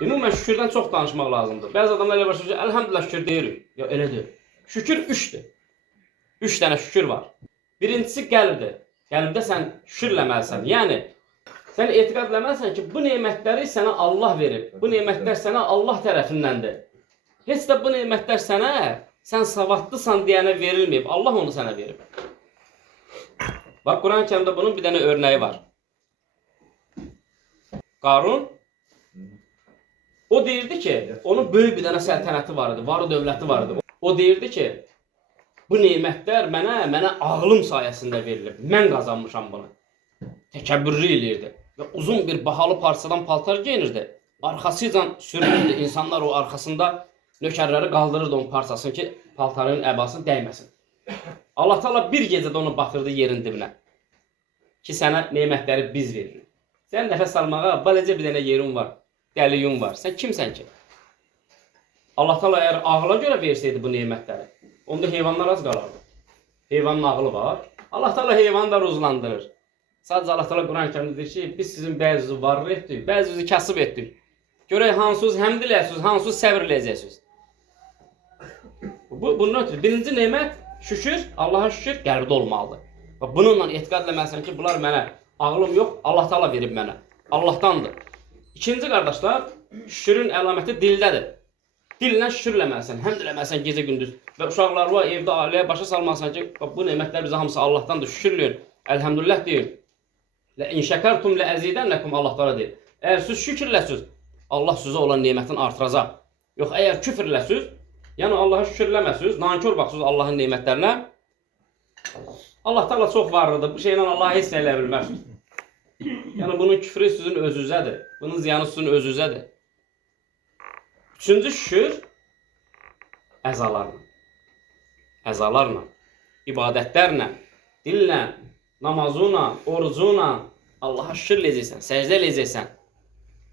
Ümumən şükürdən çox danışmaq lazımdır. Bəzi adamlar elə başlayır ki, elhamdülillah şükür deyirik. Ya elə deyil. Şükür üçdür. Üç dənə şükür var. Birincisi qəlbdir. Qəlbdə sən şükürləməlisən. Yəni, sən etiqad eləməlisən ki, bu nemətləri sənə Allah verib. Bu nemətlər sənə Allah tərəfindəndir. Heç də bu nemətlər sənə, sən savadlısan deyənə verilməyib. Allah onu sənə verib. Bax, Quran-ı Kərimdə bunun bir dənə örnəyi var. Qarun, o deyirdi ki, onun böyük bir dənə səltənəti var idi, var dövləti var idi. O deyirdi ki, bu nemətlər mənə ağlım sayəsində verilib. Mən qazanmışam bunu. Təkəbbürlü eləyirdi. Və uzun bir bahalı parçadan paltar geyinirdi. Arxasıyla sürünürdü. İnsanlar o arxasında nökərləri qaldırırdı onun parçasını ki, paltarın əbasını dəyməsin. Allah Teala bir gecədə onu batırdı yerin dibinə. Ki, sənə nemətləri biz veririk. Sən nəfəs almağa baləcə bir dənə yerin var, dəliyun var. Sən kimsən ki? Allah Teala əgər ağla görə versəydi bu nemətləri, onda heyvanlar az qalardı. Heyvanın ağlı var. Allah Teala heyvanı da ruzlandırır. Sadəcə Allah Teala Quran-ı Kərimdə deyir ki, biz sizin bəzinizi varlı etdik, bəzinizi kasıb etdik. Görək hansınız həmd eləyəsiniz, hansınız səbr eləyəcəksiniz. Bundan ötürü birinci nemət şükür, Allaha şükür qəlbdə olmalıdır. Bununla etiqad eləməlisən ki, bunlar mənə ağlım yox, Allah Teala verib mənə. Allahdandır. İkinci qardaşlar, şükürün əlaməti dildədir. Dillə şükür eləməlisən, həmd eləməlisən gecə gündüz. Və uşaqlar var, evdə ailəyə başa salmalısan ki, bu nemətlər bizə hamısı Allahdandır, şükürləyin, əlhəmdülillah deyin. İn şəkərtum ləəzidənləkum, Allah Teala deyir. Əgər siz şükürləsiz, Allah sizə olan nemətin artıracaq. Yox, əgər küfürləsiz, yəni Allaha şükürləməsiz, nankör baxsınız Allahın nemətlərinə, Allah Teala çox varlıdır, bu şeylə Allaha heç nə eləyə bilməz. Yəni bunun küfrü sizin özünüzədir, bunun ziyanı sizin özünüzədir. Üçüncü şükür, əzalarla. Əzalarla, ibadətlərlə, dillə, namazuna, orucuna Allaha şükür eləyəcəksən, səcdə eləyəcəksən.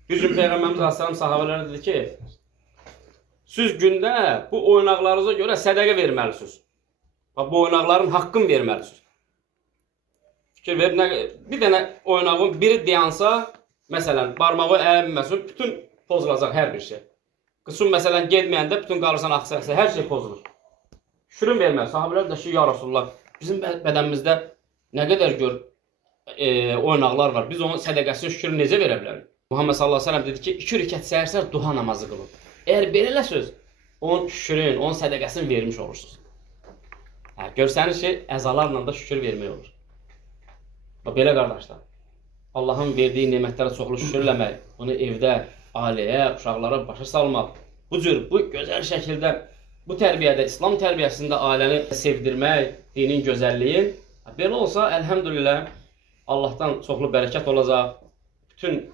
Bir gün Peyğəmbərimiz Aleyhisselam sahabələrə dedi ki, siz gündə bu oynaqlarınıza görə sədəqə verməlisiniz. Bu oynaqların haqqını verməlisiniz. Fikir ver, bir dənə oynağın biri dayansa, məsələn, barmağı əyilməsin, bütün pozulacaq hər bir şey. Qısım məsələn getməyəndə bütün qarısan axsa, hər şey pozulur. Şükürün verməli. Sahabələr də ki, ya Rasulullah, bizim bədənimizdə nə qədər gör oynaqlar var. Biz onun sədəqəsini, şükürünü necə verə bilərik? Muhammed sallallahu aleyhi ve sellem dedi ki, 2 rükət səhər duha namazı qılın. Əgər belə söz, onun şükürün, onun sədəqəsini vermiş olursunuz. Görsəniz ki, əzalarla da şükür vermək olur. Belə qardaşlar, Allahın verdiyi nemətlərə çoxlu şükürləmək, bunu evdə, ailəyə, uşaqlara başa salmaq, bu cür, bu gözəl şəkildə, bu tərbiyədə, İslam tərbiyəsində ailəni sevdirmək, dinin gözəlliyin, belə olsa, əlhəmdülillah, Allahdan çoxlu bərəkət olacaq, bütün,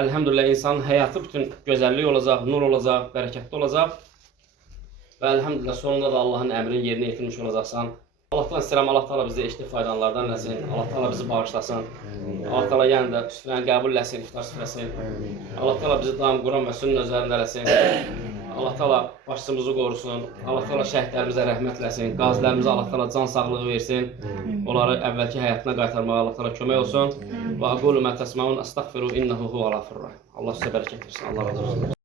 əlhəmdülillah, insanın həyatı bütün gözəllik olacaq, nur olacaq, bərəkətli olacaq və əlhəmdülillah, sonunda da Allahın əmrini yerinə yetirmiş olacaqsan. Allahdan istəyirəm, Allah Teala bizi eşitdiyi faydalardan eləsin, Allah Teala bizi bağışlasın, Allah Teala yəni də süfrəni qəbul eləsin, iftar süfrəsi, Allah Teala bizi daim Quran və sünnin özlərində eləsin, Allah Teala başçımızı qorusun, Allah Teala şəhidlərimizə rəhmət eləsin, qazilərimizə Allah Teala can sağlığı versin, onları əvvəlki həyatına qaytarmağa Allah Teala kömək olsun. Və aqulu mə təsməun əstəğfiru innəhu huvəl-ğafurur rahim. Allah sizə bərəkət versin, Allah razı olsun.